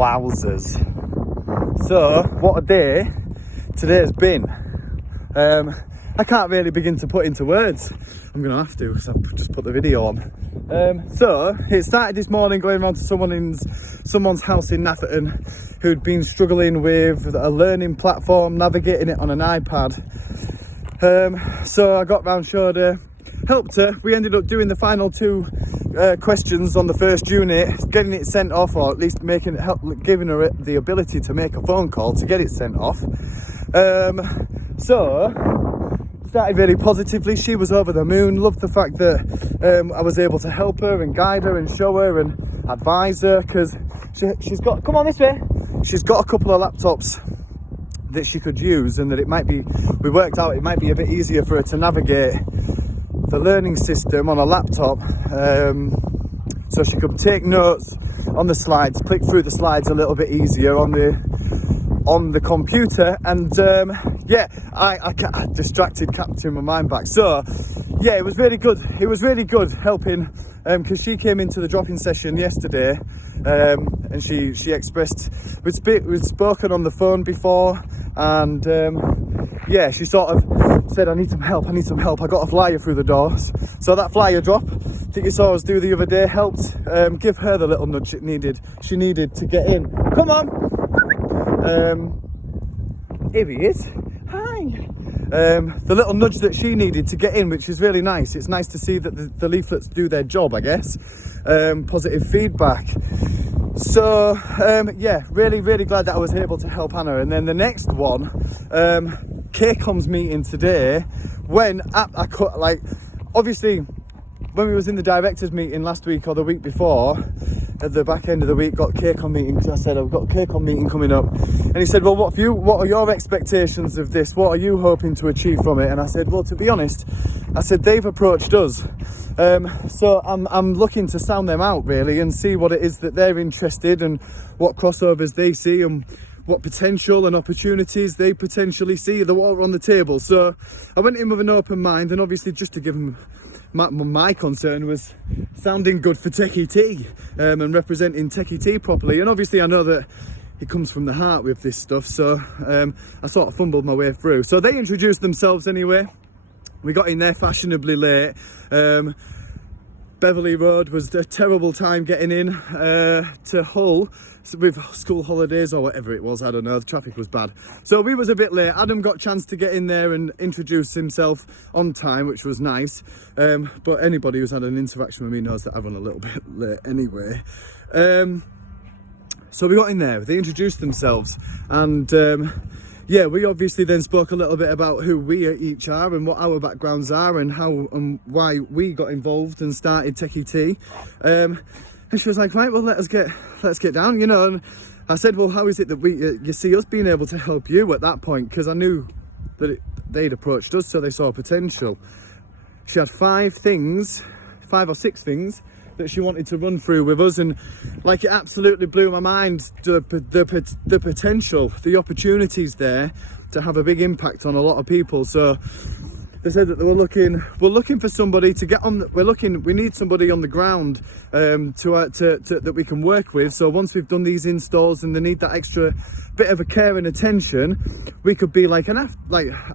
Wowzers. So, what a day today's been. I can't really begin to put into words. I'm going to have to because I've just put the video on. So, it started this morning going around to someone's house in Natherton who'd been struggling with a learning platform, navigating it on an iPad. So I got round, showed her, helped her. We ended up doing the final two questions on the first unit, getting it sent off, or at least giving her the ability to make a phone call to get it sent off. So started really positively. She was over the moon, loved the fact that I was able to help her and guide her and show her and advise her, because she's got, come on this way, she's got a couple of laptops that she could use, and that we worked out it might be a bit easier for her to navigate the learning system on a laptop, so she could take notes on the slides, click through the slides a little bit easier on the computer. And I distracted, capturing my mind back. So yeah, it was really good helping, because she came into the drop-in session yesterday, and she expressed, we'd spoken on the phone before, and she sort of said, I need some help, I got a flyer through the doors. So that flyer drop that you saw us do the other day helped give her the little nudge she needed to get in. Come on. Here he is. Hi. The little nudge that she needed to get in, which is really nice. It's nice to see that the leaflets do their job, I guess. Positive feedback. So really glad that I was able to help Hannah. And then the next one, Kcom's meeting today, when obviously when we was in the directors meeting last week or the week before, at the back end of the week, got Kcom meeting, because I said I've got a Kcom meeting coming up, and he said, well, what are your expectations of this? What are you hoping to achieve from it? And I said, well, to be honest, I said they've approached us, so I'm looking to sound them out really and see what it is that they're interested in, what crossovers they see, and what potential and opportunities they potentially see. The water on the table. So I went in with an open mind, and obviously just to give them my concern was sounding good for Techie T, and representing Techie T properly. And obviously I know that it comes from the heart with this stuff, so I sort of fumbled my way through. So they introduced themselves anyway. We got in there fashionably late. Beverley Road was a terrible time getting in to Hull with school holidays or whatever it was, I don't know, the traffic was bad. So we was a bit late. Adam got a chance to get in there and introduce himself on time, which was nice. But anybody who's had an interaction with me knows that I run a little bit late anyway. So we got in there, they introduced themselves, and we obviously then spoke a little bit about who we each are and what our backgrounds are and how and why we got involved and started Techie T. And she was like, right, well, let's get down, you know. And I said, well, how is it that you see us being able to help you at that point? Because I knew that they'd approached us, so they saw potential. She had 5 or 6 things that she wanted to run through with us, and like, it absolutely blew my mind, the potential, the opportunities there to have a big impact on a lot of people. So they said that we're looking for somebody to get on. We need somebody on the ground that we can work with. So once we've done these installs and they need that extra bit of a care and attention, we could be like I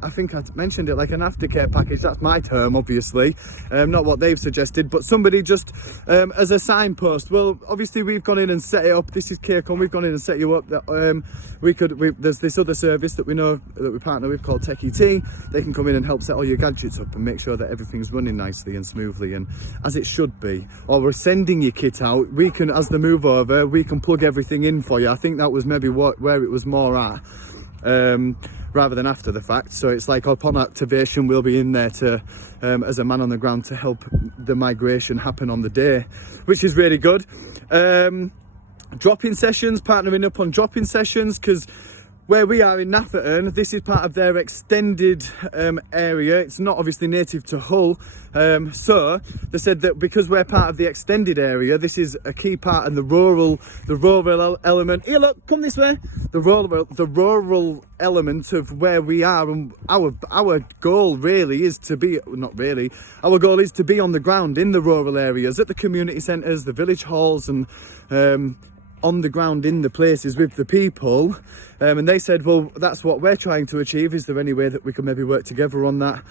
think I mentioned it, like an aftercare package. That's my term, obviously, not what they've suggested, but somebody just as a signpost. Well, obviously we've gone in and set it up. This is Kcom. We've gone in and set you up. There's this other service that we know that we partner with called Techie T. They can come in and help set all your gadgets up and make sure that everything's running nicely and smoothly and as it should be. Or we're sending your kit out. We can, as the move over, we can plug everything in for you. I think that was maybe where it was more at, rather than after the fact. So it's like upon activation, we'll be in there to as a man on the ground to help the migration happen on the day, which is really good. Drop-in sessions, partnering up on drop-in sessions, because where we are in Natherton, this is part of their extended area. It's not obviously native to Hull. So they said that because we're part of the extended area, this is a key part in the rural element. Here, look, come this way. The rural element of where we are, and our goal really is to be, not really, our goal is to be on the ground in the rural areas, at the community centres, the village halls, and on the ground in the places with the people, and they said, well, that's what we're trying to achieve. Is there any way that we can maybe work together on that,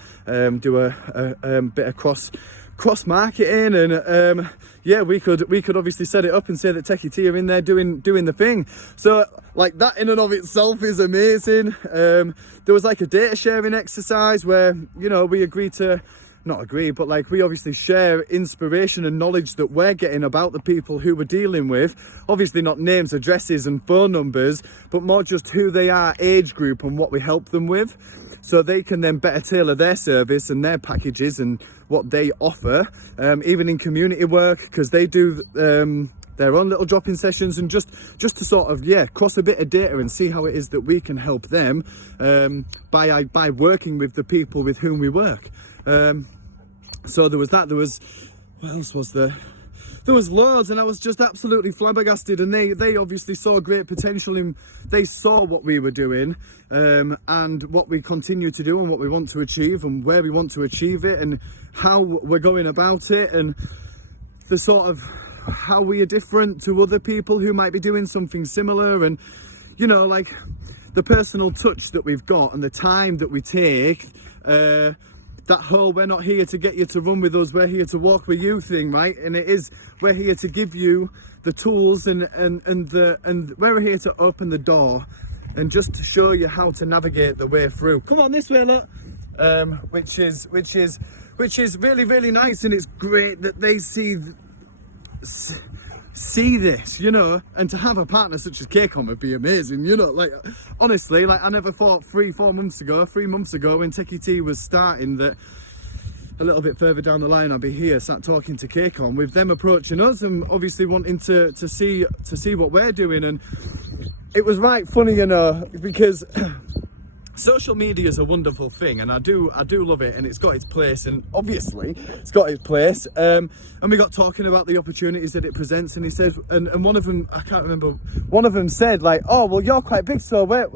do a bit of cross marketing, and yeah, we could obviously set it up and say that Techie T are in there doing the thing. So like that in and of itself is amazing. There was like a data sharing exercise where, you know, we agreed to, not agree, but like we obviously share inspiration and knowledge that we're getting about the people who we're dealing with. Obviously not names, addresses and phone numbers, but more just who they are, age group, and what we help them with, so they can then better tailor their service and their packages and what they offer, even in community work, because they do their own little drop-in sessions, and just to sort of, yeah, cross a bit of data and see how it is that we can help them by working with the people with whom we work. So there was that. There was, what else was there? There was loads, and I was just absolutely flabbergasted, and they obviously saw great potential in, they saw what we were doing, and what we continue to do and what we want to achieve and where we want to achieve it and how we're going about it, and the sort of how we are different to other people who might be doing something similar, and, you know, like the personal touch that we've got and the time that we take, that whole "we're not here to get you to run with us, we're here to walk with you" thing, right? And it is, we're here to give you the tools and we're here to open the door and just to show you how to navigate the way through. Come on this way, look. Which is really, really nice, and it's great that they see this, you know, and to have a partner such as Kcom would be amazing, you know. Like, honestly, like I never thought 3 months ago when Techie T was starting, that a little bit further down the line I'd be here sat talking to Kcom, with them approaching us and obviously wanting to see what we're doing. And it was right funny, you know, because social media is a wonderful thing, and I do love it, and it's got its place, and obviously it's got its place. And we got talking about the opportunities that it presents, and he says, and one of them, I can't remember, one of them said like, "Oh, well, you're quite big, so where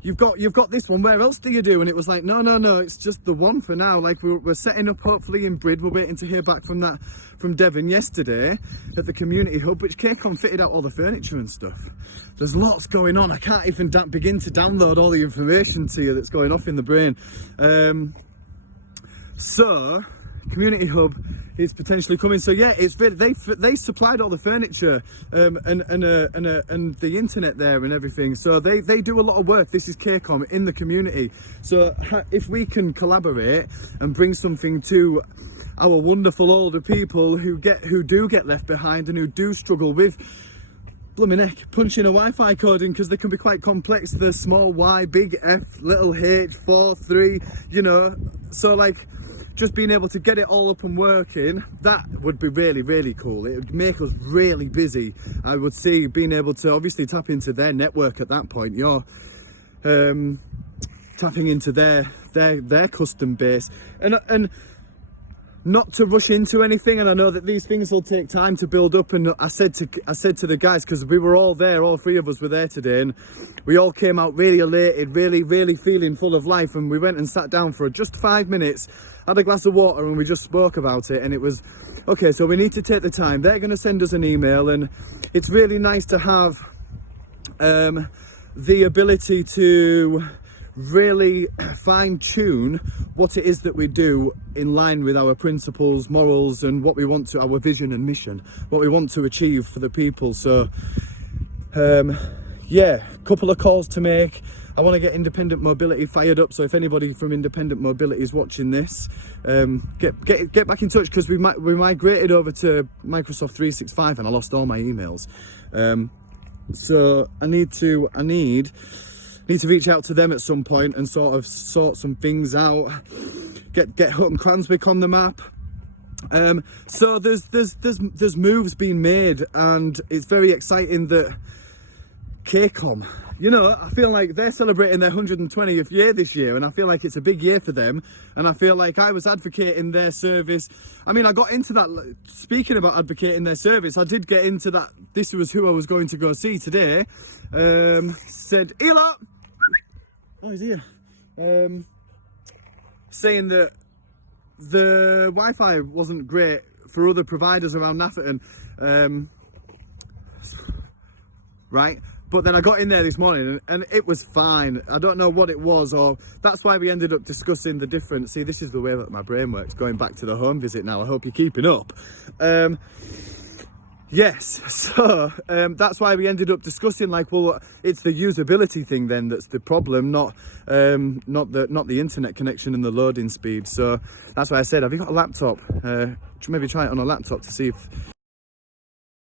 you've got this one, where else do you do?" And it was like, no, it's just the one for now. Like we're setting up hopefully in Brid. We're waiting to hear back from Devon yesterday at the community hub, which Kcom fitted out all the furniture and stuff. There's lots going on. I can't even begin to download all the information to you that's going off in the brain. So community hub is potentially coming. So yeah, it's they supplied all the furniture and the internet there and everything. So they do a lot of work. This is Kcom in the community. So if we can collaborate and bring something to our wonderful older people who do get left behind and who do struggle with blooming heck punching a Wi-Fi code in, because they can be quite complex. The small Y, big F, little H, 4, 3, you know. So like, just being able to get it all up and working, that would be really, really cool. It would make us really busy. I would see being able to obviously tap into their network at that point. You're tapping into their custom base, and not to rush into anything. And I know that these things will take time to build up, and I said to the guys, because we were all there, all 3 of us were there today, and we all came out really elated, really, really feeling full of life. And we went and sat down for just 5 minutes, had a glass of water, and we just spoke about it. And it was, okay, so we need to take the time. They're going to send us an email, and it's really nice to have the ability to really fine-tune what it is that we do in line with our principles, morals, and what we want to, our vision and mission, what we want to achieve for the people. So yeah, couple of calls to make. I want to get independent mobility fired up, so if anybody from independent mobility is watching this, get back in touch, because we migrated over to Microsoft 365 and I lost all my emails. So I need to reach out to them at some point and sort of sort some things out. Get Hutton Cranswick on the map. So there's moves being made, and it's very exciting that Kcom, you know, I feel like they're celebrating their 120th year this year, and I feel like it's a big year for them, and I feel like I was advocating their service. I mean, I got into that, speaking about advocating their service, I did get into that. This was who I was going to go see today. Said, Ela! Oh, he's here. Saying that the Wi-Fi wasn't great for other providers around Nafferton. right? But then I got in there this morning and it was fine. I don't know what it was, or that's why we ended up discussing the different, see, this is the way that my brain works, going back to the home visit now. I hope you're keeping up. Yes, so that's why we ended up discussing, like, well, it's the usability thing then that's the problem, not the internet connection and the loading speed. So that's why I said, have you got a laptop? Maybe try it on a laptop to see if